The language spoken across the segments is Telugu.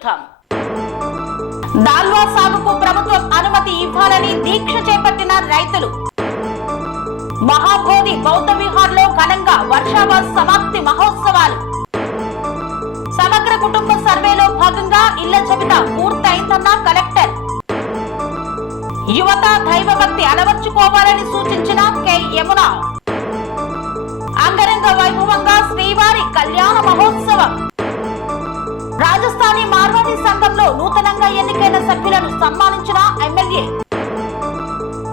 చూద్దాం. దాల్వా సాగుకు ప్రభుత్వం అనుమతి ఇవ్వాలని దీక్ష చేపట్టిన రైతులు. మహాబోధి బౌద్ధ విహార్లో ఘనంగా వర్షావాస్ సమాప్తి మహోత్సవాలు. సమగ్ర కుటుంబ సర్వేలో భాగంగా ఇళ్ల జాబితా పూర్తయిందన్న కలెక్టర్. యువత దైవభక్తి అలవర్చుకోవాలని సూచించిన కె యమున. అంగరంగ వైభవంగా శ్రీవారి కళ్యాణ మహోత్సవం. రాజస్థానీ మార్వాడి సంఘంలో నూతనంగా ఎన్నికైన సభ్యులను సన్మానించిన ఎమ్మెల్యే.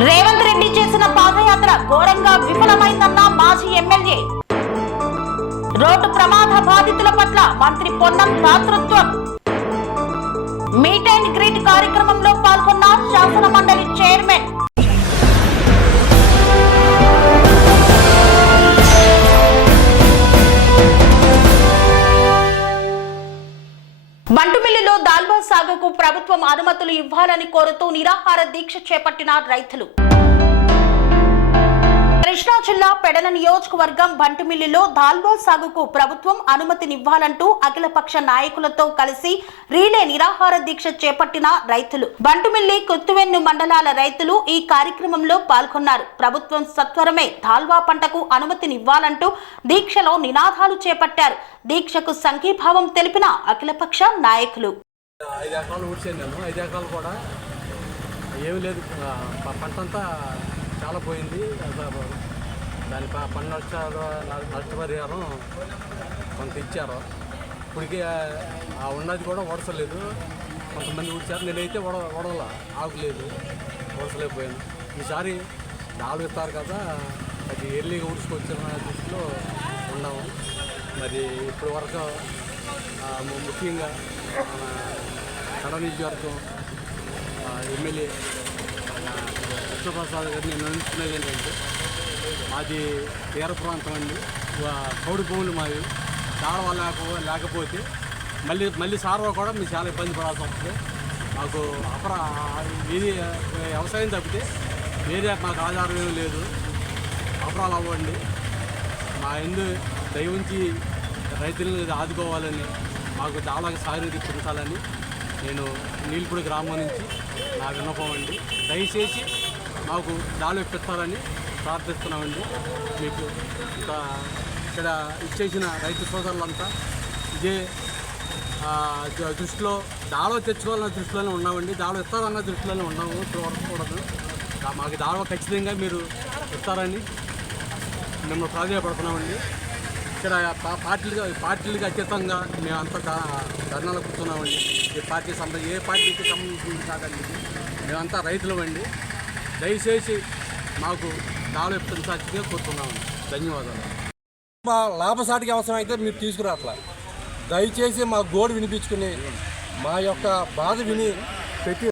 రేవంత్ రెడ్డి చేసిన పాదయాత్ర ఘోరంగా విఫలమైందన్న మాజీ ఎమ్మెల్యే. రోడ్డు ప్రమాద బాధితుల పట్ల మంత్రి పొన్నం దాతృత్వం. మీట్ అండ్ గ్రీట్ కార్యక్రమంలో పాల్గొన్న శాసన మండలి చైర్మన్. బంటుమిల్లిలో దాల్వా సాగుకు ప్రభుత్వం అనుమతులు ఇవ్వాలని కోరుతూ నిరాహార దీక్ష చేపట్టిన రైతులు. కృష్ణా జిల్లా పెడన నియోజకవర్గం బంటుమిల్లిలో దాల్వా సాగుకు ప్రభుత్వం అనుమతినివ్వాలంటూ అఖిలపక్ష నాయకులతో కలిసి రీలే నిరాహార దీక్ష చేపట్టిన రైతులు. బంటుమిల్లి కొత్తువెన్ను మండలాల రైతులు ఈ కార్యక్రమంలో పాల్గొన్నారు. ప్రభుత్వం సత్వరమే దాల్వా పంటకు అనుమతినివ్వాలంటూ దీక్షలో నినాదాలు చేపట్టారు. దీక్షకు సంఘీభావం తెలిపిన అఖిలపక్ష నాయకులు. 5 ఎకరాలు ఊడ్చాను నేను. 5 ఎకరాలు కూడా ఏమీ లేదు, పంటంతా చాలా పోయింది. దాని పన్ను నష్టపరిహారం కొంత ఇచ్చారు. ఇప్పటికీ ఉన్నది కూడా ఓడసలేదు. కొంతమంది ఊడ్చారు, నేనైతే ఆకులేదు, ఓడసలేకపోయాను. ఈసారి డాలు ఇస్తారు కదా, అది ఎర్లీగా ఊడ్చుకొచ్చిన దృష్టిలో ఉన్నాము. మరి ఇప్పటి వరకు ముఖ్యంగా మన కడప నియోజకవర్గం ఎమ్మెల్యే కృష్ణప్రసాద్ గారిని నేను అనుకున్నది ఏంటంటే, మాది తీర ప్రాంతం అండి, కౌడు భూములు మావి. సారవ లేకపోతే మళ్ళీ సారవ కూడా మీరు చాలా ఇబ్బంది పడాల్సి వస్తుంది. మాకు ఇది వ్యవసాయం తప్పితే వేరే మాకు ఆధారం ఏమీ లేదు. అపరాలు అవ్వండి, మా దయవుంచి రైతులను ఆదుకోవాలని, మాకు చాలా సాగునీరు పెంచాలని నేను నీల్పూడి గ్రామం నుంచి నా విన్నపం అండి. దయచేసి మాకు దాలు ఇప్పిస్తారని ప్రార్థిస్తున్నామండి. మీకు ఇక్కడ ఇచ్చేసిన రైతు సోదరులంతా ఇదే దృష్టిలో దాలో తెచ్చుకోవాలన్న దృష్టిలోనే ఉన్నామండి. దాలో ఇస్తారన్న దృష్టిలోనే ఉన్నాము. చూడకూడదు. మాకు దాలో ఖచ్చితంగా మీరు ఇస్తారని మేము ప్రాధాన్యపడుతున్నామండి. ఇక్కడ పార్టీలకు అతీతంగా మేమంతా ధర్నాలు కూర్చున్నామండి. ఏ పార్టీకి సంబంధించింది కాదండి, మేమంతా రైతులమండి. దయచేసి మాకు దాలు ఇప్పించాల్సిందిగా కోరుతున్నామండి. ధన్యవాదాలు. మా లాభసాటికి అవసరం అయితే మీరు తీసుకురాట్లా. దయచేసి మా గోడు వినిపించుకుని మా యొక్క బాధ విని పెట్టి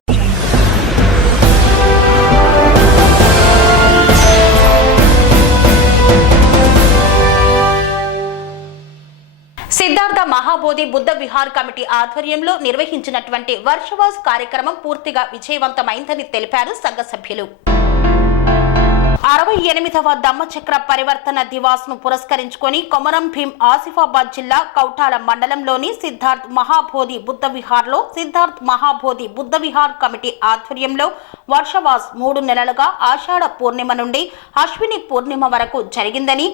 సిద్ధార్థ మహాబోధి బుద్ధ విహార్ కమిటీ ఆధ్వర్యంలో నిర్వహించినటువంటి వర్షవాస్ కార్యక్రమం పూర్తిగా విజయవంతమైందని తెలిపారు సంఘ సభ్యులు. 68వ ధమ్మచక్ర పరివర్తన దివాస్ ను పురస్కరించుకొని కొమరం భీం ఆసిఫాబాద్ జిల్లా కౌటాల మండలంలోని సిద్ధార్థ్ మహాబోధి బుద్ధ విహార్ లో సిద్ధార్థ్ మహాబోధి బుద్ధ విహార్ కమిటీ ఆధ్వర్యంలో వర్షవాస్ 3 నెలలుగా ఆషాఢ పూర్ణిమ నుండి అశ్విని పూర్ణిమ వరకు జరిగిందని,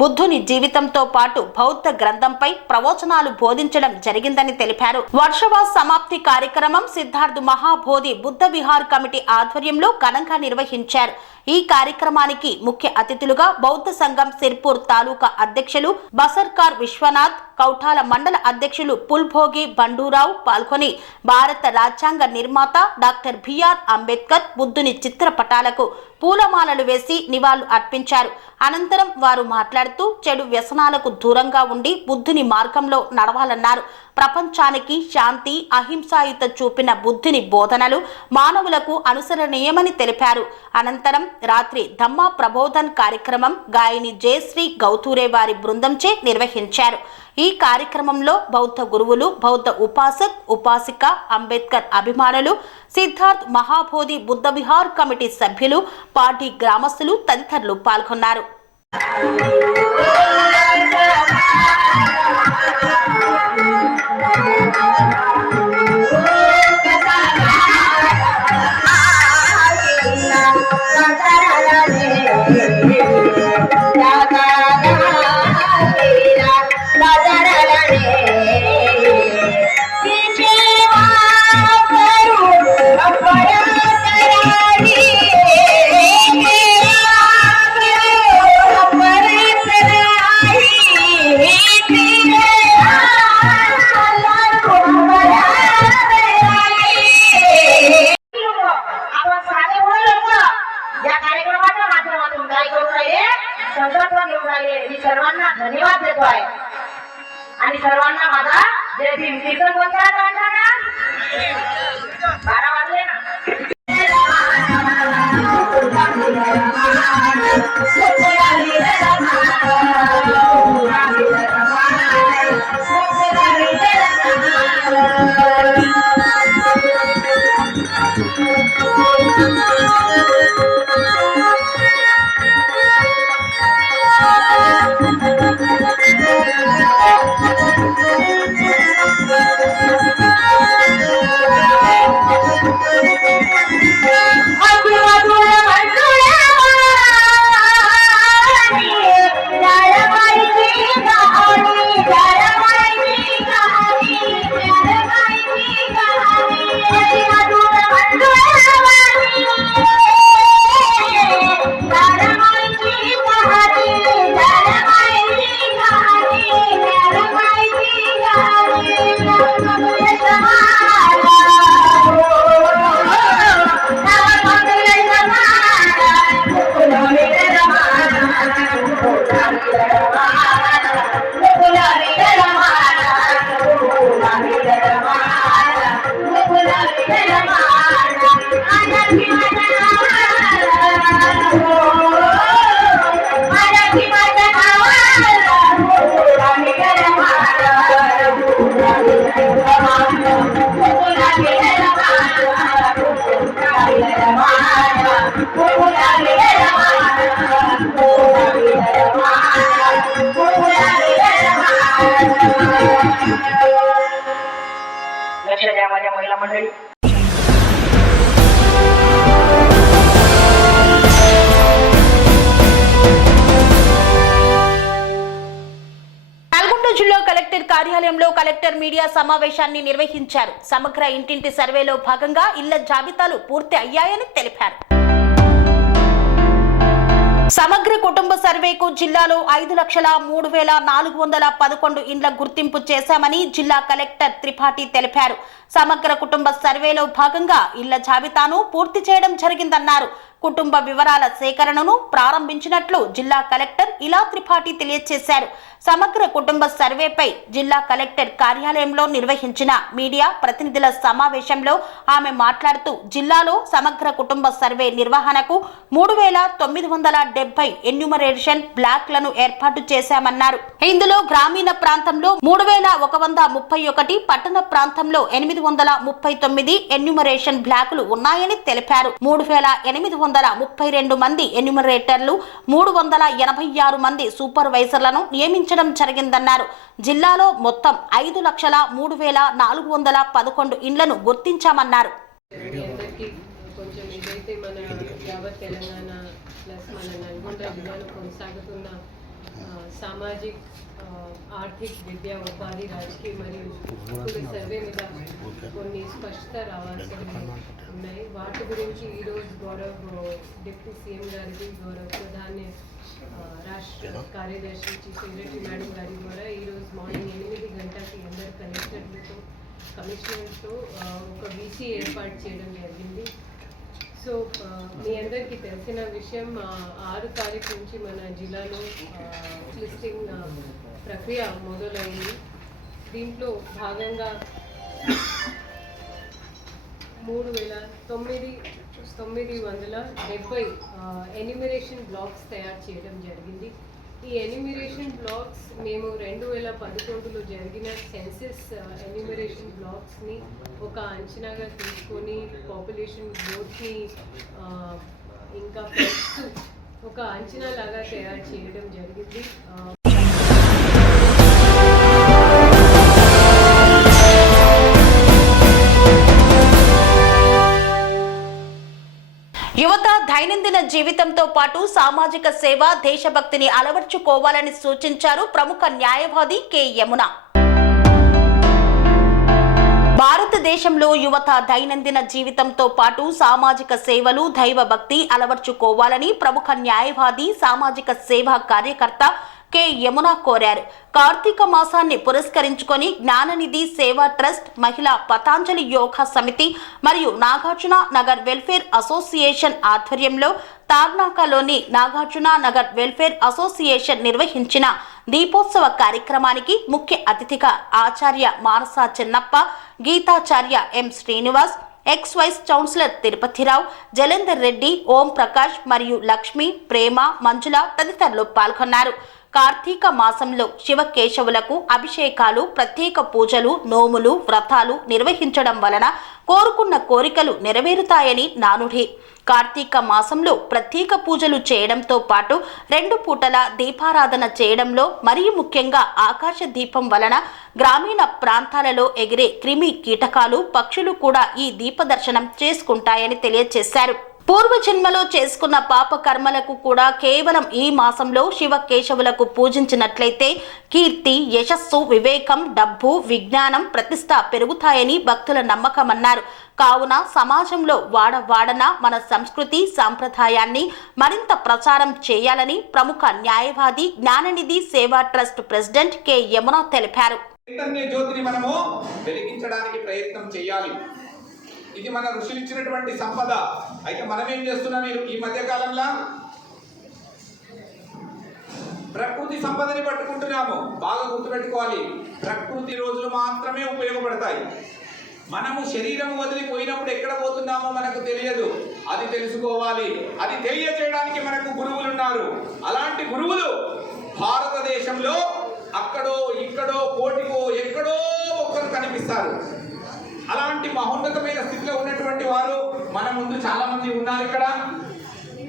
బుద్ధుని జీవితంతో పాటు బౌద్ధ గ్రంథంపై ప్రవచనాలు బోధించడం జరిగిందని తెలిపారు. వర్షవాస్ సమాప్తి కార్యక్రమం సిద్ధార్థ్ మహాబోధి బుద్ధ విహార్ కమిటీ ఆధ్వర్యంలో ఘనంగా నిర్వహించారు. ఈ కార్యక్రమానికి ముఖ్య అతిథులుగా బౌద్ధ సంఘం సిర్పూర్ తాలూకా అధ్యక్షులు బసర్కార్ విశ్వనాథ్, కౌటాల మండల అధ్యక్షులు పుల్భోగి బండూరావు పాల్గొని భారత రాజ్యాంగ నిర్మాత డాక్టర్ బిఆర్ అంబేద్కర్ బుద్ధుని చిత్రపటాలకు పూలమాలలు వేసి నివాళులు అర్పించారు. అనంతరం వారు మాట్లాడుతూ చెడు వ్యసనాలకు దూరంగా ఉండి బుద్ధుని మార్గంలో నడవాలన్నారు. ప్రపంచానికి శాంతి అహింసాయుత చూపిన బుద్ధుని బోధనలు మానవులకు అనుసరణీయమని తెలిపారు. అనంతరం రాత్రి ధమ్మా ప్రబోధన్ కార్యక్రమం గాయని జయశ్రీ గౌతూరే వారి బృందంచే నిర్వహించారు. ఈ కార్యక్రమంలో బౌద్ధ గురువులు, బౌద్ధ ఉపాసక్ ఉపాసిక, అంబేద్కర్ అభిమానులు, సిద్ధార్థ్ మహాబోధి బుద్ధ విహార్ కమిటీ సభ్యులు, పార్టీ గ్రామస్తులు తదితరులు పాల్గొన్నారు. लक्ष द्या माझ्या महिला मंडळी. నల్గొండ జిల్లా కలెక్టర్ కార్యాలయంలో కలెక్టర్ మీడియా సమావేశాన్ని నిర్వహించారు. సమగ్ర ఇంటింటి సర్వేలో భాగంగా ఇళ్ల జాబితాలు పూర్తి అయ్యాయని తెలిపారు. సమగ్ర కుటుంబ సర్వేకు జిల్లాలో 5,03,411 ఇండ్ల గుర్తింపు చేశామని జిల్లా కలెక్టర్ త్రిపాఠి తెలిపారు. సమగ్ర కుటుంబ సర్వేలో భాగంగా ఇళ్ల జాబితాను పూర్తి చేయడం జరిగిందన్నారు. కుటుంబ వివరాల సేకరణను ప్రారంభించినట్లు జిల్లా కలెక్టర్ ఇలా త్రిపాఠి తెలియజేశారు. సమగ్ర కుటుంబ సర్వేపై జిల్లా కలెక్టర్ కార్యాలయంలో నిర్వహించిన మీడియా ప్రతినిధుల సమావేశంలో ఆమె మాట్లాడుతూ జిల్లాలో సమగ్ర కుటుంబ సర్వే నిర్వహణకు 3,970 ఎన్యూమరేషన్ బ్లాక్లను ఏర్పాటు చేశామన్నారు. ఇందులో గ్రామీణ ప్రాంతంలో 3,131, పట్టణ ప్రాంతంలో 839 ఎన్యూమరేషన్ బ్లాకులు ఉన్నాయని తెలిపారు. 3,832 మంది ఎన్యూమరేటర్లు, 386 మంది సూపర్వైజర్లను నియమించడం జరిగిందన్నారు. జిల్లాలో మొత్తం 5,03,411 ఇండ్లను గుర్తించామన్నారు. కొంచెం ఏదైతే మన యావత్ తెలంగాణ ప్లస్ మన నల్గొండ జిల్లాలో కొనసాగుతున్న సామాజిక, ఆర్థిక, విద్యా, ఉపాధి, రాజకీయ మరియు సర్వే మీద కొన్ని స్పష్టత రావాల్సినవి ఉన్నాయి. వాటి గురించి ఈరోజు గౌరవ్ డిప్యూటీ సీఎం గారికి, గౌరవ్ ప్రధాన రాష్ట్ర కార్యదర్శి చీఫ్ సెక్రటరీ మేడం గారి ద్వారా ఈరోజు మార్నింగ్ 8 గంటలకి అందరు కలెక్టర్లతో, కమిషనర్తో ఒక వీసీ ఏర్పాటు చేయడం జరిగింది. సో మీ అందరికీ తెలిసిన విషయం 6 తారీఖు నుంచి మన జిల్లాలో లిస్టింగ్ ప్రక్రియ మొదలైంది. దీంట్లో భాగంగా 3,970 ఎన్యూమరేషన్ బ్లాక్స్ తయారు చేయడం జరిగింది. ఈ ఎన్యూమరేషన్ బ్లాక్స్ మేము 2011లో జరిగిన సెన్సస్ ఎన్యూమరేషన్ బ్లాక్స్ని ఒక అంచనాగా తీసుకొని పాపులేషన్ గ్రోత్ని ఇంకా పెంచుతూ ఒక అంచనా లాగా తయారు చేయడం జరిగింది. యువత దైనందిన జీవితంతో పాటు సామాజిక సేవ, దేశభక్తిని అలవర్చుకోవాలని సూచించారు ప్రముఖ న్యాయవాది కె యమున. భారతదేశంలో యువత దైనందిన జీవితంతో పాటు సామాజిక సేవలు, దైవభక్తి అలవర్చుకోవాలని ప్రముఖ న్యాయవాది, సామాజిక సేవా కార్యకర్త కె యమున కోరారు. కార్తీక మాసాన్ని పురస్కరించుకొని జ్ఞాననిధి సేవా ట్రస్ట్, మహిళా పతాంజలి యోగా సమితి మరియు నాగార్జున నగర్ వెల్ఫేర్ అసోసియేషన్ ఆధ్వర్యంలో తార్నాకలోని నాగార్జున నగర్ వెల్ఫేర్ అసోసియేషన్ నిర్వహించిన దీపోత్సవ కార్యక్రమానికి ముఖ్య అతిథిగా Acharya Manasa Chennappa, Geethacharya M Srinivas, ex vice councillor Tirupathi Rao, Jalender Reddy, Om Prakash మరియు లక్ష్మి, ప్రేమ, మంజుల తదితరులు పాల్గొన్నారు. కార్తీక మాసంలో శివకేశవులకు అభిషేకాలు, ప్రత్యేక పూజలు, నోములు, వ్రతాలు నిర్వహించడం వలన కోరుకున్న కోరికలు నెరవేరుతాయని నానుడి. కార్తీక మాసంలో ప్రత్యేక పూజలు చేయడంతో పాటు 2 పూటల దీపారాధన చేయడంలో మరీ ముఖ్యంగా ఆకాశ దీపం వలన గ్రామీణ ప్రాంతాలలో ఎగిరే క్రిమి కీటకాలు, పక్షులు కూడా ఈ దీప దర్శనం చేసుకుంటాయని తెలియజేశారు. పూర్వజన్మలో చేసుకున్న పాప కర్మలకు కూడా కేవలం ఈ మాసంలో శివకేశవులకు పూజించినట్లయితే కీర్తి, యశస్సు, వివేకం, డబ్బు, విజ్ఞానం, ప్రతిష్ట పెరుగుతాయని భక్తుల నమ్మకమన్నారు. కావున సమాజంలో వాడవాడన మన సంస్కృతి సాంప్రదాయాన్ని మరింత ప్రచారం చేయాలని ప్రముఖ న్యాయవాది జ్ఞాననిధి సేవా ట్రస్ట్ ప్రెసిడెంట్ కె యమున తెలిపారు. చైతన్య జ్యోతిని మనము వెలిగించడానికి ప్రయత్నం చేయాలి. ఇది మన ఋషులు ఇచ్చినటువంటి సంపద. అయితే మనం ఏం చేస్తున్నాం ఈ మధ్య కాలంలో? ప్రకృతి సంపదని పట్టుకుంటున్నాము. బాగా గుర్తుపెట్టుకోవాలి, ప్రకృతి రోజులు మాత్రమే ఉపయోగపడతాయి. మనము శరీరం వదిలిపోయినప్పుడు ఎక్కడ పోతున్నామో మనకు తెలియదు. అది తెలుసుకోవాలి. అది తెలియజేయడానికి మనకు గురువులు ఉన్నారు. అలాంటి గురువులు భారతదేశంలో అక్కడో ఇక్కడో కోటికో ఎక్కడో ఒక్కరు కనిపిస్తారు. అలాంటి మహోన్నతమైన స్థితిలో ఉన్నటువంటి వారు మన ముందు చాలా మంది ఉన్నారు. ఇక్కడ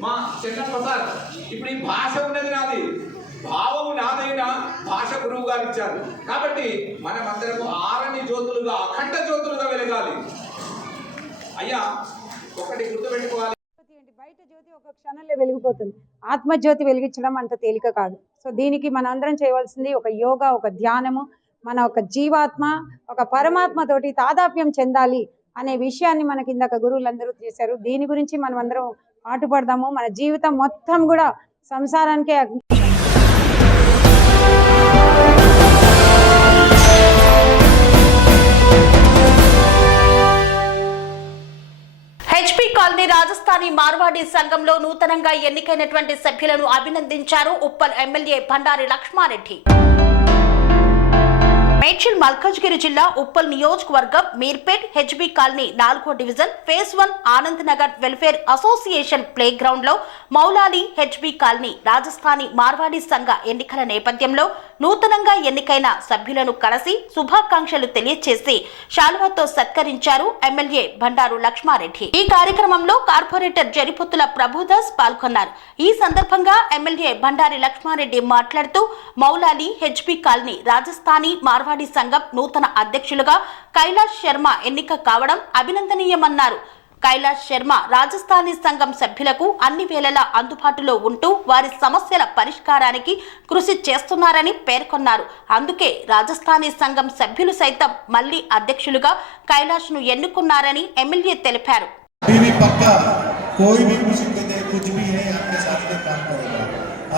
మా చెన్నప్ప సార్, ఇప్పుడు ఈ భాష ఉన్నది నాది, భావము నాదైనా భాష గురువు గారు ఇచ్చారు. కాబట్టి మనమందరము ఆరని జ్యోతులుగా, అఖండ జ్యోతులుగా వెలగాలి. అయ్యా ఒకటి గుర్తుపెట్టుకోవాలి, బయట జ్యోతి ఒక క్షణంలో వెలిగిపోతుంది, ఆత్మజ్యోతి వెలిగించడం అంత తేలిక కాదు. సో దీనికి మనం అందరం చేయవలసింది ఒక యోగా, ఒక ధ్యానము, మన ఒక జీవాత్మ ఒక పరమాత్మ తోటి తాదాప్యం చెందాలి అనే విషయాన్ని మనకి ఇందాక గురువులందరూ చేశారు. దీని గురించి మనం అందరం పాటుపడదాము. మన జీవితం మొత్తం కూడా సంసారానికే. హెచ్పీ కాలనీ రాజస్థానీ మార్వాడి సంఘంలో నూతనంగా ఎన్నికైనటువంటి సభ్యులను అభినందించారు ఉప్పల్ ఎమ్మెల్యే బండారి లక్ష్మారెడ్డి. మేడ్చల్ మల్కాజ్గిరి జిల్లా ఉప్పల్ నియోజకవర్గం మీర్పేట్ హెచ్బీ కాలనీ 4వ division phase 1 Anand Nagar welfare association play ground లో మౌలాలి హెచ్బీ కాలనీ రాజస్థానీ మార్వాడి సంఘ ఎన్నికల నేపథ్యంలో నూతనంగా ఎన్నికైన సభ్యులను కలిసి శుభాకాంక్షలు తెలియజేసి శాలువాతో సత్కరించారు ఎమ్మెల్యే బండారు లక్ష్మారెడ్డి. ఈ కార్యక్రమంలో కార్పొరేటర్ జరిపొత్తుల ప్రభుదాస్ పాల్గొన్నారు. ఈ సందర్భంగా ఎమ్మెల్యే బండారి లక్ష్మారెడ్డి మాట్లాడుతూ మౌలాలి హెచ్బీ కాలనీ రాజస్థానీ మార్వాడి సంఘం నూతన అధ్యక్షులుగా కైలాష్ శర్మ ఎన్నిక కావడం అభినందనీయమన్నారు. కైలాష్ శర్మ రాజస్థానీ సంఘం సభ్యులకు అన్ని వేళలా అందుబాటులో ఉంటూ వారి సమస్యల పరిష్కారానికి కృషి చేస్తున్నారని పేర్కొన్నారు. అందుకే రాజస్థానీ సంఘం సభ్యులు సైతం మళ్లీ అధ్యక్షులుగా కైలాష్ ను ఎన్నుకున్నారని ఎమ్మెల్యే తెలిపారు.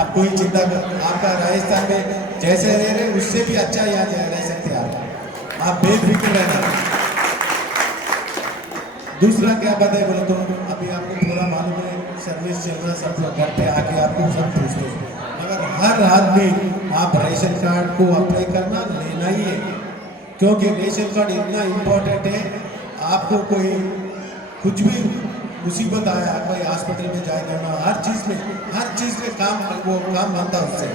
आप कोई चिंता आपका राजस्थान में जैसे रह रहे उससे भी अच्छा याद रह सकते हैं आप बेफिक्र रहना। दूसरा क्या बात है बोले तो अभी आपको पूरा मालूम है सर्विस चल रहा, सब घर पे आके आपको सब पूछते हैं, मगर हर आदमी आप राशन कार्ड को अप्लाई करना लेना ही है, क्योंकि राशन कार्ड इतना इम्पोर्टेंट है। आपको कोई कुछ भी मुसीबत आया, कोई हॉस्पिटल में जाएगा ना, हर चीज़ में काम बनता है उससे।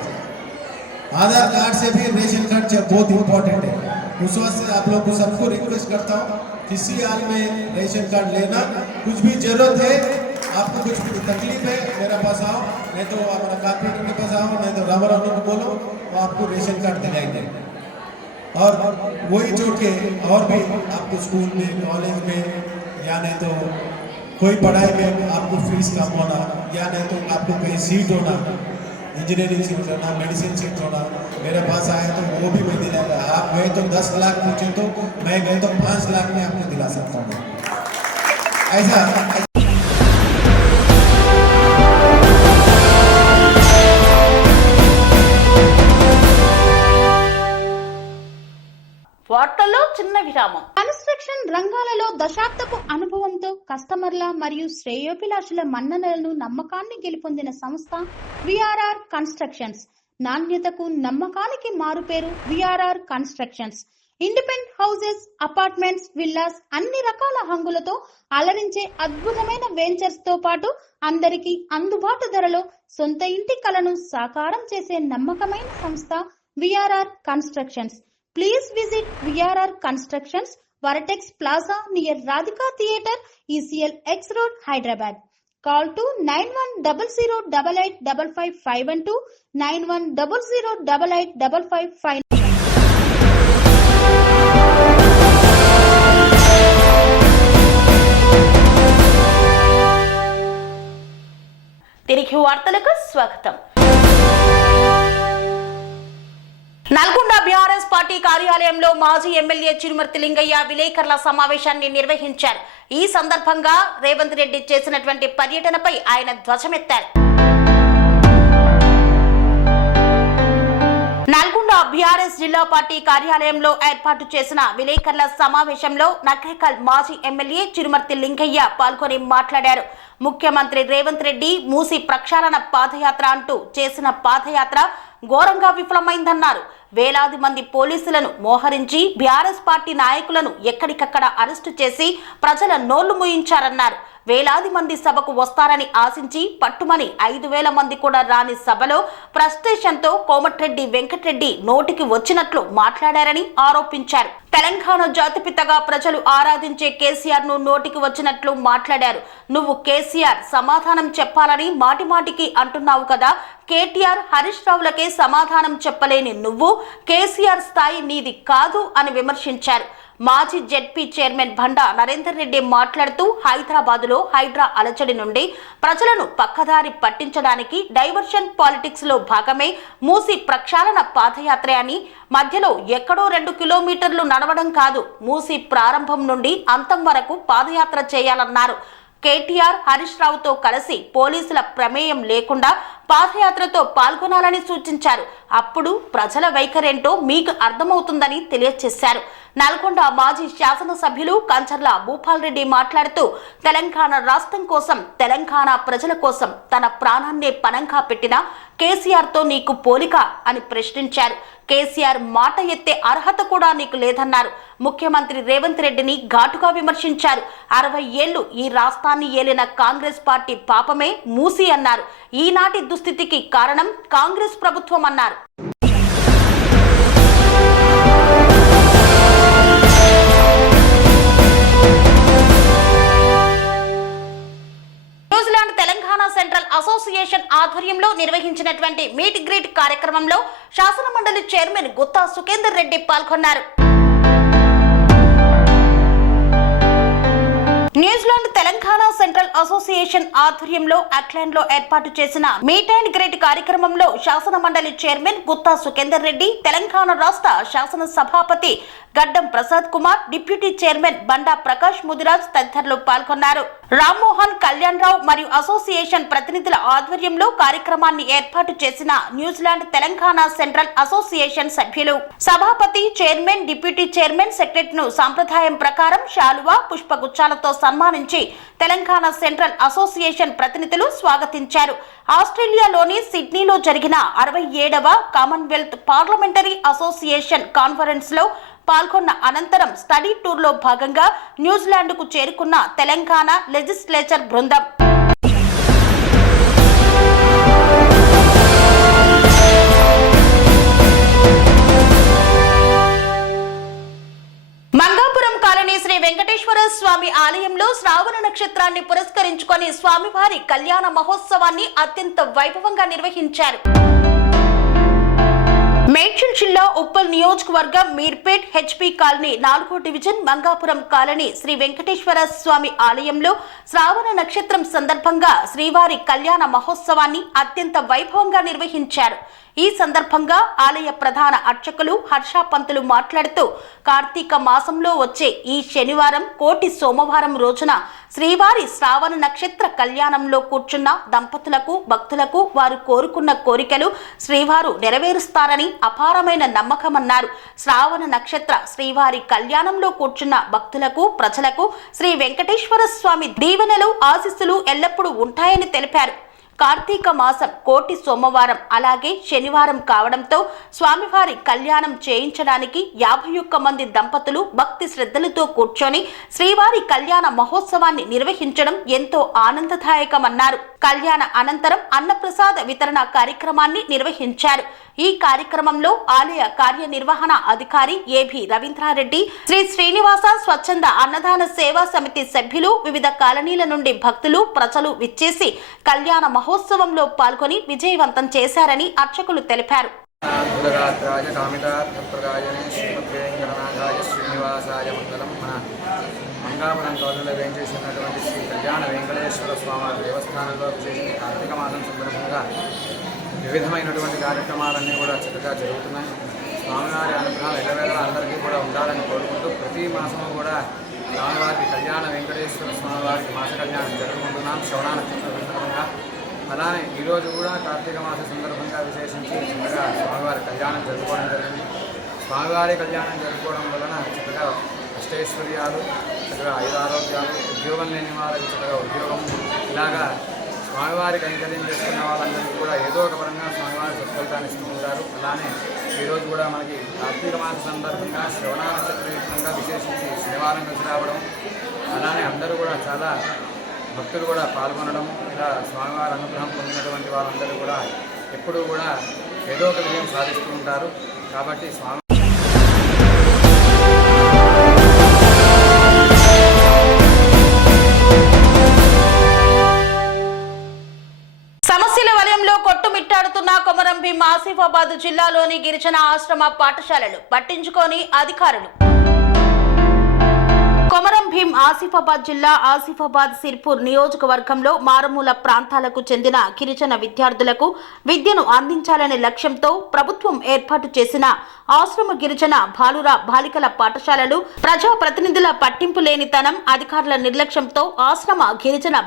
आधार कार्ड से भी रेशन कार्ड बहुत इम्पोर्टेंट है। उस वक्त से आप लोग को सबको रिक्वेस्ट करता हूँ, किसी हाल में रेशन कार्ड लेना, कुछ भी जरूरत है, आपको कुछ भी तकलीफ है मेरे पास आओ, नहीं तो हमारा कारपोरेटर के पास आओ, नहीं तो रामराव को बोलो, वो आपको रेशन कार्ड दिलाएंगे। और वही जोड़ के और भी आपको स्कूल में, कॉलेज में, या नहीं तो कोई पढ़ाई में आपको फीस कम होना, या नहीं तो आपको कहीं सीट होना, इंजीनियरिंग सीट होना, मेडिसिन सीट होना, मेरे पास आए तो वो भी मैं दिलाऊंगा। आप गए तो 10 लाख पूछे तो मैं गए तो 5 लाख में आपको दिला सकता हूँ। ऐसा వార్తల్లో చిన్న విరామం. కన్స్ట్రక్షన్ రంగాలలో దశాబ్దపు అనుభవంతో కస్టమర్ల మరియు శ్రేయోభిలాషుల మన్ననలను నమ్మకాన్ని గెలుపొందిన సంస్థ విఆర్ఆర్ కన్స్ట్రక్షన్స్. నాణ్యతకు నమ్మకానికి మారుపేరు VRR constructions. Independent houses, apartments, villas అన్ని రకాల హంగులతో అలరించే అద్భుతమైన వెంచర్స్ తో పాటు అందరికీ అందుబాటు ధరలో సొంత ఇంటి కలను సాకారం చేసే నమ్మకమైన సంస్థ VRR constructions. Please visit VRR constructions, Varatex Plaza near Radhika Theatre, ECL X Road, Hyderabad. Call to 9100885552, 9100885559. తిరిగి వార్తలకు స్వాగతం. నల్గొండ బీఆర్ఎస్ పార్టీ కార్యాలయంలో మాజీ ఎమ్మెల్యే చిరుమర్తి లింగయ్య విలేకరుల సమావేశాన్ని నిర్వహించారు. ఈ సందర్భంగా రేవంత్ రెడ్డి చేసినటువంటి పర్యటనపై ఆయన ధ్వజమెత్తారు. నల్గొండ బీఆర్ఎస్ జిల్లా పార్టీ కార్యాలయంలో ఏర్పాటు చేసిన విలేకరుల సమావేశంలో నకరేకల్ మాజీ ఎమ్మెల్యే చిరుమర్తి లింగయ్య పాల్గొని మాట్లాడారు. ముఖ్యమంత్రి రేవంత్ రెడ్డి మూసి ప్రక్షాళన పాదయాత్ర అంటూ చేసిన పాదయాత్ర ఘోరంగా విఫలమైందన్నారు. వేలాది మంది పోలీసులను మోహరించి బీఆర్ఎస్ పార్టీ నాయకులను ఎక్కడికక్కడ అరెస్టు చేసి ప్రజల నోళ్లు మూయించారన్నారు. వేలాది మంది సభకు వస్తారని ఆశించి పట్టుమని 5,000 మంది కూడా రాని సభలో ఫ్రస్ట్రేషన్తో కోమటిరెడ్డి వెంకటరెడ్డి నోటికి వచ్చినట్లు మాట్లాడారని ఆరోపించారు. తెలంగాణ జాతిపితగా ప్రజలు ఆరాధించే కేసీఆర్ ను నోటికి వచ్చినట్లు మాట్లాడారు. నువ్వు కేసీఆర్ సమాధానం చెప్పాలని మాటిమాటికి అంటున్నావు కదా, కేటీఆర్, హరీష్ రావులకే సమాధానం చెప్పలేని నువ్వు కేసీఆర్ స్థాయి నీది కాదు అని విమర్శించారు. మాజీ జెడ్పీ చైర్మన్ బండా నరేందర్ రెడ్డి మాట్లాడుతూ హైదరాబాదులో హైడ్రా అలచడి నుండి ప్రజలను పక్కదారి పట్టించడానికి డైవర్షన్ పాలిటిక్స్ లో భాగమే మూసి ప్రక్షాళన పాదయాత్ర అని, మధ్యలో ఎక్కడో 2 కిలోమీటర్లు నడవడం కాదు, మూసి ప్రారంభం నుండి అంతం వరకు పాదయాత్ర చేయాలన్నారు. కేటీఆర్, హరీష్ రావుతో కలిసి పోలీసుల ప్రమేయం లేకుండా పాదయాత్రతో పాల్గొనాలని సూచించారు. అప్పుడు ప్రజల వైఖరేంటో మీకు అర్థమవుతుందని తెలియజేశారు. నల్గొండ మాజీ శాసనసభ్యులు కంచర్ల భూపాల్ రెడ్డి మాట్లాడుతూ తెలంగాణ రాష్ట్రం కోసం, తెలంగాణ ప్రజల కోసం తన ప్రాణాన్నే పణంగా పెట్టిన కేసీఆర్ తో నీకు పోలిక అని ప్రశ్నించారు. కేసీఆర్ మాట ఎత్తే అర్హత కూడా నీకు లేదన్నారు. ముఖ్యమంత్రి రేవంత్ రెడ్డిని ఘాటుగా విమర్శించారు. 60 ఏళ్లు ఈ రాష్ట్రాన్ని ఏలిన కాంగ్రెస్ పార్టీ పాపమే మూసి అన్నారు. ఈనాటి దుస్థితికి కారణం కాంగ్రెస్ ప్రభుత్వం అన్నారు. తెలంగాణ సెంట్రల్ అసోసియేషన్ ఆధ్వర్యంలో నిర్వహించినటువంటి మీట్ గ్రీట్ కార్యక్రమంలో శాసన మండలి చైర్మన్ గుత్తా సుఖేందర్ రెడ్డి పాల్గొన్నారు. న్యూజిలాండ్ తెలంగాణ సెంట్రల్ అసోసియేషన్ ఆధ్వర్యంలో అక్లాండ్ లో ఏర్పాటు చేసిన మీట్ అండ్ గ్రీట్ కార్యక్రమంలో శాసన మండలి చైర్మన్ గుత్తా సుఖేందర్ రెడ్డి, తెలంగాణ రాష్ట్ర శాసన సభాపతి గడ్డం ప్రసాద్ కుమార్, డిప్యూటీ చైర్మన్ బండా ప్రకాష్ ముదిరాజ్ తదితరులు పాల్గొన్నారు. రామ్మోహన్, కళ్యాణ్ రావు మరియు అసోసియేషన్ ప్రతినిధుల ఆధ్వర్యంలో కార్యక్రమాన్ని ఏర్పాటు చేసిన న్యూజిలాండ్ తెలంగాణ సెంట్రల్ అసోసియేషన్ సభ్యులు సభాపతి, చైర్మన్, డిప్యూటీ చైర్మన్, సెక్రటరీను సాంప్రదాయం ప్రకారం శాలువా, పుష్పగుచ్చాలతో సన్మానించి తెలంగాణ సెంట్రల్ అసోసియేషన్ ప్రతినిధులు స్వాగతించారు. ఆస్ట్రేలియాలోని సిడ్నీలో జరిగిన 67వ కామన్వెల్త్ పార్లమెంటరీ అసోసియేషన్ కాన్ఫరెన్స్ లో పాల్గొన్న అనంతరం స్టడీ టూర్ లో భాగంగా న్యూజిలాండ్ కు చేరుకున్న తెలంగాణ లెజిస్లేచర్ బృందం మంగాపురం కాలనీ శ్రీ వెంకటేశ్వర స్వామి ఆలయంలో శ్రావణ నక్షత్రాన్ని పురస్కరించుకొని స్వామివారి కళ్యాణ మహోత్సవాన్ని అత్యంత వైభవంగా నిర్వహించారు. మేడ్చల్ జిల్లా ఉప్పల్ నియోజకవర్గం మీర్పేట్ హెచ్పీ కాలనీ 4వ డివిజన్ మంగాపురం కాలనీ శ్రీ వెంకటేశ్వర స్వామి ఆలయంలో శ్రావణ నక్షత్రం సందర్భంగా శ్రీవారి కళ్యాణ మహోత్సవాన్ని అత్యంత వైభవంగా నిర్వహించారు. ఈ సందర్భంగా ఆలయ ప్రధాన అర్చకులు హర్షపంతులు మాట్లాడుతూ కార్తీక మాసంలో వచ్చే ఈ శనివారం కోటి సోమవారం రోజున శ్రీవారి శ్రావణ నక్షత్ర కళ్యాణంలో కూర్చున్న దంపతులకు, భక్తులకు వారు కోరుకున్న కోరికలు శ్రీవారు నెరవేరుస్తారని అపారమైన నమ్మకమన్నారు. శ్రావణ నక్షత్ర శ్రీవారి కళ్యాణంలో కూర్చున్న భక్తులకు, ప్రజలకు శ్రీ వెంకటేశ్వర స్వామి దీవెనలు, ఆశీస్సులు ఎల్లప్పుడూ ఉంటాయని తెలిపారు. కార్తీక మాసం కోటి సోమవారం అలాగే శనివారం కావడంతో స్వామివారి కళ్యాణం చేయించడానికి 51 మంది దంపతులు భక్తి శ్రద్ధలతో కూర్చొని శ్రీవారి కళ్యాణ మహోత్సవాన్ని నిర్వహించడం ఎంతో ఆనందదాయకమన్నారు. కళ్యాణ అనంతరం అన్నప్రసాద వితరణ కార్యక్రమాన్ని నిర్వహించారు. ఈ కార్యక్రమంలో ఆలయ కార్యనిర్వహణ అధికారి ఏబి రవీంద్రారెడ్డి, శ్రీ శ్రీనివాస స్వచ్ఛంద అన్నదాన సేవా సమితి సభ్యులు, వివిధ కాలనీల నుండి భక్తులు ప్రజలు విచ్చేసి కళ్యాణ మహోత్సవంలో పాల్గొని విజయవంతం చేశారని అర్చకులు తెలిపారు. మంగాపురం కాలనీలో వేయించేసినటువంటి శ్రీ కళ్యాణ వెంకటేశ్వర స్వామి దేవస్థానంలో విశేషంగా కార్తీక మాసం సందర్భంగా వివిధమైనటువంటి కార్యక్రమాలన్నీ కూడా చక్కగా జరుగుతున్నాయి. స్వామివారి అనుగ్రహాలు ఎల్లవేళ అందరికీ కూడా ఉండాలని కోరుకుంటూ ప్రతి మాసము కూడా స్వామివారికి కళ్యాణ వెంకటేశ్వర స్వామివారికి మాస కళ్యాణం జరుపుకుంటున్నాం శ్రవణ నక్షత్ర సందర్భంగా. అలానే ఈరోజు కూడా కార్తీక మాస సందర్భంగా విశేషించి చక్కగా స్వామివారి కళ్యాణం జరుపుకోవడం జరిగింది. స్వామివారి కళ్యాణం జరుపుకోవడం వలన చక్కగా అష్టైశ్వర్యాలు, చక్కగా ఆయురారోగ్యాలు, ఉద్యోగం లేని వారికి చక్కగా ఉద్యోగం, ఇలాగా స్వామివారి కైంకర్యం చేసుకున్న వాళ్ళందరికీ కూడా ఏదో ఒక పరంగా స్వామివారి సత్ఫలితాన్ని ఇస్తూ ఉంటారు. అలానే ఈరోజు కూడా మనకి కార్తీక మాస సందర్భంగా శ్రవణ నక్షత్రంగా విశేషించి శనివారం కలిసి రావడం, అలానే అందరూ కూడా చాలా భక్తులు కూడా పాల్గొనడం, ఇలా స్వామివారి అనుగ్రహం పొందినటువంటి వాళ్ళందరూ కూడా ఎప్పుడూ కూడా ఏదో ఒక విజయం సాధిస్తూ ఉంటారు. కాబట్టి స్వామి సమస్యల వలయంలో కొట్టుమిట్టాడుతున్న కొమరం భీం ఆసిఫాబాద్ జిల్లాలోని గిరిజన ఆశ్రమ పాఠశాలలు పట్టించుకొని అధికారులు. కొమరం భీం ఆసిఫాబాద్ జిల్లా ఆసిఫాబాద్ సిర్పూర్ నియోజకవర్గంలో మారుమూల ప్రాంతాలకు చెందిన గిరిజన విద్యార్థులకు విద్యను అందించాలనే లక్ష్యంతో ప్రభుత్వం ఏర్పాటు చేసిన ఆశ్రమ గిరిజన బాలికల పాఠశాలలు ప్రజాప్రతినిధుల పట్టింపు లేనితనం, అధికారుల నిర్లక్ష్యంతో ఆశ్రమ గిరిజన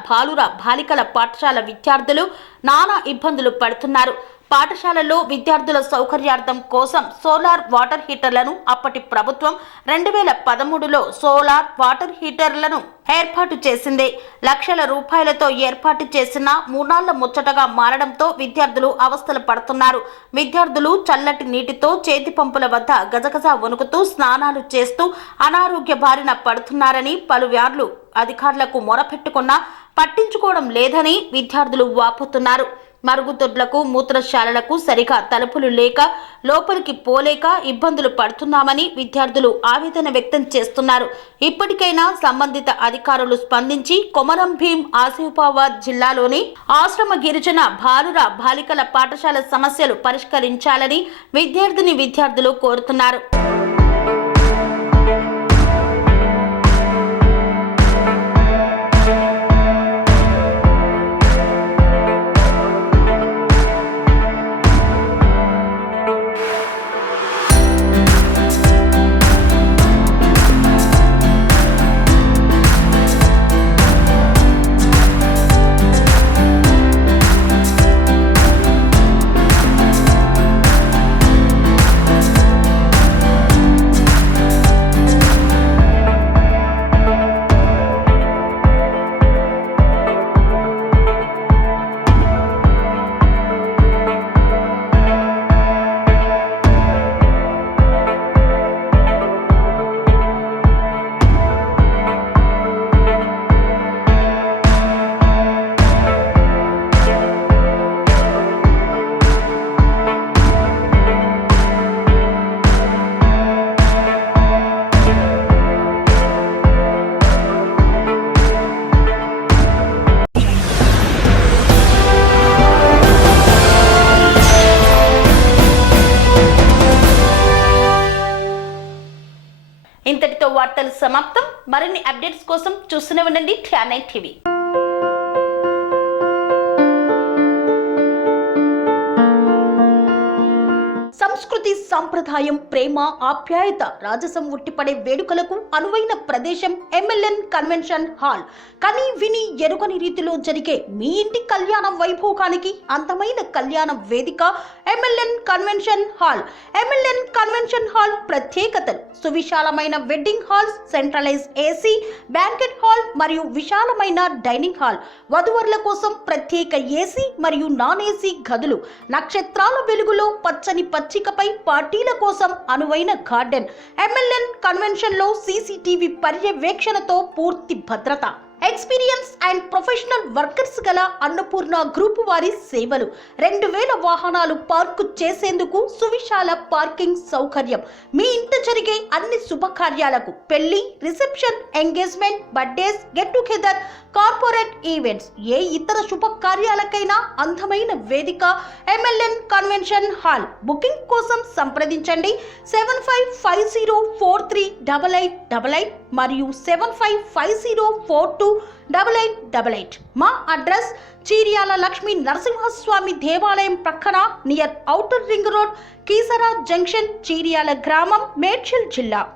బాలికల పాఠశాల విద్యార్థులు నానా ఇబ్బందులు పడుతున్నారు. పాఠశాలలో విద్యార్థుల సౌకర్యార్థం కోసం సోలార్ వాటర్ హీటర్లను అప్పటి ప్రభుత్వం 2013లో సోలార్ వాటర్ హీటర్లను ఏర్పాటు చేసింది. లక్షల రూపాయలతో ఏర్పాటు చేసిన 3 నాళ్ల ముచ్చటగా మారడంతో విద్యార్థులు అవస్థలు పడుతున్నారు. విద్యార్థులు చల్లటి నీటితో చేతి పంపుల వద్ద గజగజ వణుకుతూ స్నానాలు చేస్తూ అనారోగ్య బారిన పడుతున్నారని పలువార్లు అధికారులకు మొరపెట్టుకున్నా పట్టించుకోవడం లేదని విద్యార్థులు వాపోతున్నారు. మరుగుదొడ్లకు, మూత్రశాలలకు సరిగా తలుపులు లేక లోపలికి పోలేక ఇబ్బందులు పడుతున్నామని విద్యార్థులు ఆవేదన వ్యక్తం చేస్తున్నారు. ఇప్పటికైనా సంబంధిత అధికారులు స్పందించి కొమరం భీం ఆసిఫాబాద్ జిల్లాలోని ఆశ్రమ గిరిజన బాలికల పాఠశాల సమస్యలు పరిష్కరించాలని విద్యార్థులు కోరుతున్నారు. ఇంతటితో వార్తలు సమాప్తం. మరిన్ని అప్డేట్స్ కోసం చూస్తూనే ఉండండి TR9 టీవీ. సంస్కృతి సాంప్రదాయం, ప్రేమ, ఆప్యాయత, రాజసం ఉట్టిపడే వేడుకలకు అనువైన ప్రదేశం ఎంఎల్ఎన్ కన్వెన్షన్ హాల్. కని విని ఎరుగని రీతిలో జరిగే మీ ఇంటి కళ్యాణ వైభోగానికి అందమైన కళ్యాణ వేదిక MLN convention hall. MLN convention hall ప్రత్యేకతలు: సువిశాలమైన wedding halls, centralise AC, banquet hall మరియు విశాలమైన డైనింగ్ హాల్, వధువరుల కోసం ప్రత్యేక ఏసీ మరియు నాన్ ఏసీ గదులు, నక్షత్రాల వెలుగులో పచ్చని పచ్చికపై పార్టీల కోసం అనువైన గార్డెన్. ఎంఎల్ఎన్ కన్వెన్షన్ లో సీసీటీవీ పర్యవేక్షణతో పూర్తి భద్రత. ఎక్స్పీరియన్స్ అండ్ ప్రొఫెషనల్ వర్కర్స్ గల అన్నపూర్ణ గ్రూప్ వారి సేవలు. 2000 వాహనాలు పార్కు చేసేందుకు సువిశాల పార్కింగ్ సౌకర్యం. మీ ఇంట జరిగే అన్ని శుభకార్యాలకు, పెళ్లి, reception, engagement, birthdays, get together, corporate events, ఏ ఇతర శుభకార్యాలకైనా అందమైన వేదిక ఎంఎల్ఎన్ కన్వెన్షన్ హాల్. బుకింగ్ కోసం సంప్రదించండి 7550438888 మరియు 7550428888. మా అడ్రస్ చీర్యాల లక్ష్మీ నరసింహస్వామి దేవాలయం ప్రక్కన, near outer ring road, Keesara junction, Cheeryal గ్రామం, మేడ్చల్ జిల్లా.